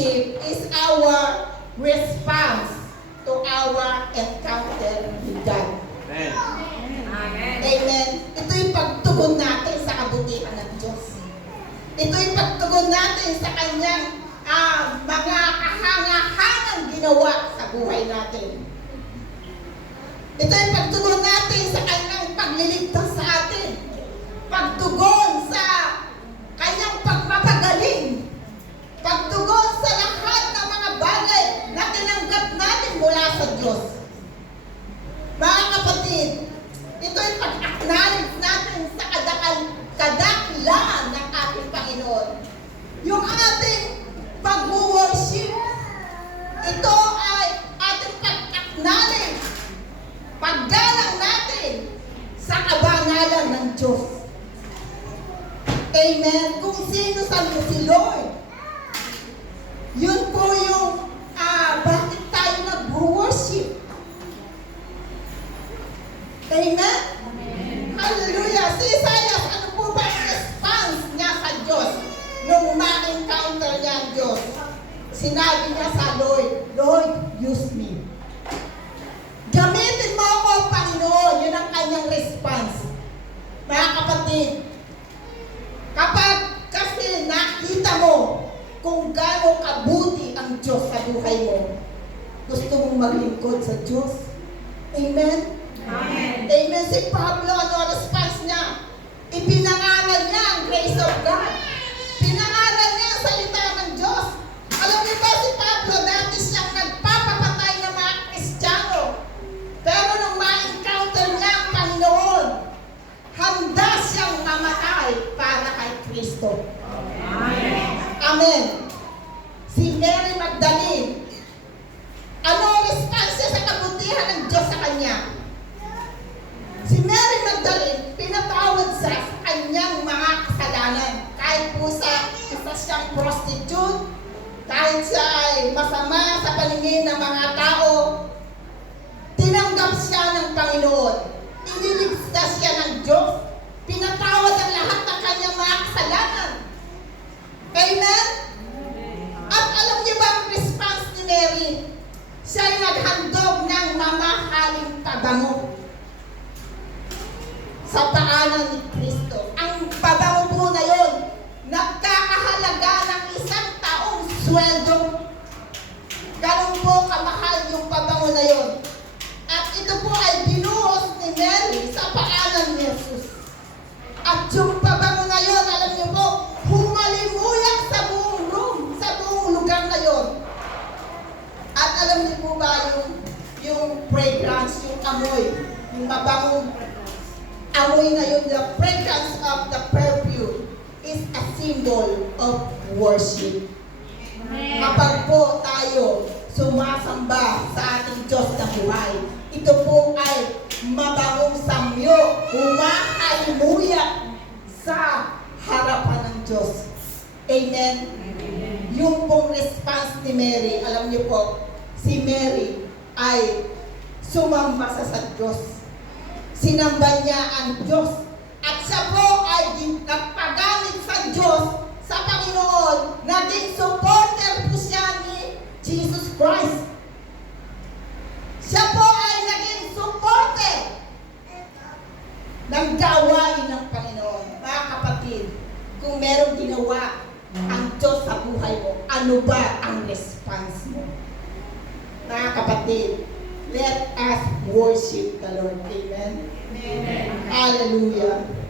worship is our response to our encounter with God. Amen. Amen. Ito yung pagtugon natin sa kabutihan ng Diyos. Ito yung pagtugon natin sa Kanyang mga kahangahangang ginawa sa buhay natin. Ito yung pagtugon natin sa Kanyang pagliligtas sa atin. Pagtugon sa Kanyang pagpapagaling. Pagtugon sa lahat ng mga bagay na tinanggap natin mula sa Diyos. Mga kapatid, ito yung pag-acknowledge natin sa kadaklaan ng ating Panginoon. Yung ating pag-worship, ito ay ating pag-acknowledge, paggalang natin sa kabangalan ng Diyos. Amen. Kung sino sa si Lord, yun po yung bakit tayo nag-worship. Amen? Hallelujah. Si Isaiah, ano po ba ang response niya sa Diyos nung ma-encounter niya ang Diyos? Sinabi niya sa Lord, Lord, use me. Gamitin mo ako, Panginoon. Yun ang kanyang response. Mga kapatid, kapag kasi nakita mo kung gaano kabuti ang Diyos sa buhay mo, gusto mong maglingkod sa Diyos. Amen? Amen. Amen. Si Pablo, ano response niya? Ipinangalan niya ang grace of God. Pinangalan niya ang salita ng Diyos. Alam niyo ba si Pablo, dati siyang nagpapapatay ng mga Kristiyano. Pero nung ma-encounter niya ang Panginoon, handa siyang mamatay para kay Kristo. Amen. Amen. Si Mary Magdalene, ano ang response niya sa kabutihan ng Diyos sa kanya? Si Mary Magdalene, pinatawad sa kanyang mga kasalanan. Kahit po sa isa siyang prostitute, kahit siya ay masama sa paningin ng mga tao, tinanggap siya ng Panginoon. Iniligtas siya ng Diyos. Pinatawad ang lahat ng kanyang mga kasalanan. Amen? At alam niyo ba ang response ni Mary? Siya ay naghandog ng mamahaling pabango sa paanan ni Kristo. Ang pabango po na yun, nagkakahalaga ng isang taong sweldo. Ganun po kamahal yung pabango na yun. At ito po ay binuhos ni Mary sa paanan ni Jesus. At yung pabango na yun, alam niyo po, humalimuyak sa buong room, sa buong lugar na yun. At alam niyo po ba yung fragrance, yung amoy, yung mabangong amoy na yun, the fragrance of the perfume is a symbol of worship. Amen. Kapag po tayo sumasamba sa ating Diyos na buhay, ito po ay mabangong samyo, humahalimuyak sa harapan ng Diyos. Amen? Yung pong response ni Mary, alam niyo po, si Mary ay sumamba sa Diyos. Sinamba niya ang Diyos. At siya po ay nagpagamit sa Diyos, sa Panginoon, naging supporter po siya ni Jesus Christ. Siya po ay naging supporter ng gawain ng Panginoon. Mga kapatid, kung merong ginawa ang Diyos sa buhay mo, ano ba ang response mo? Mga kapatid, let us worship the Lord. Amen? Amen. Hallelujah.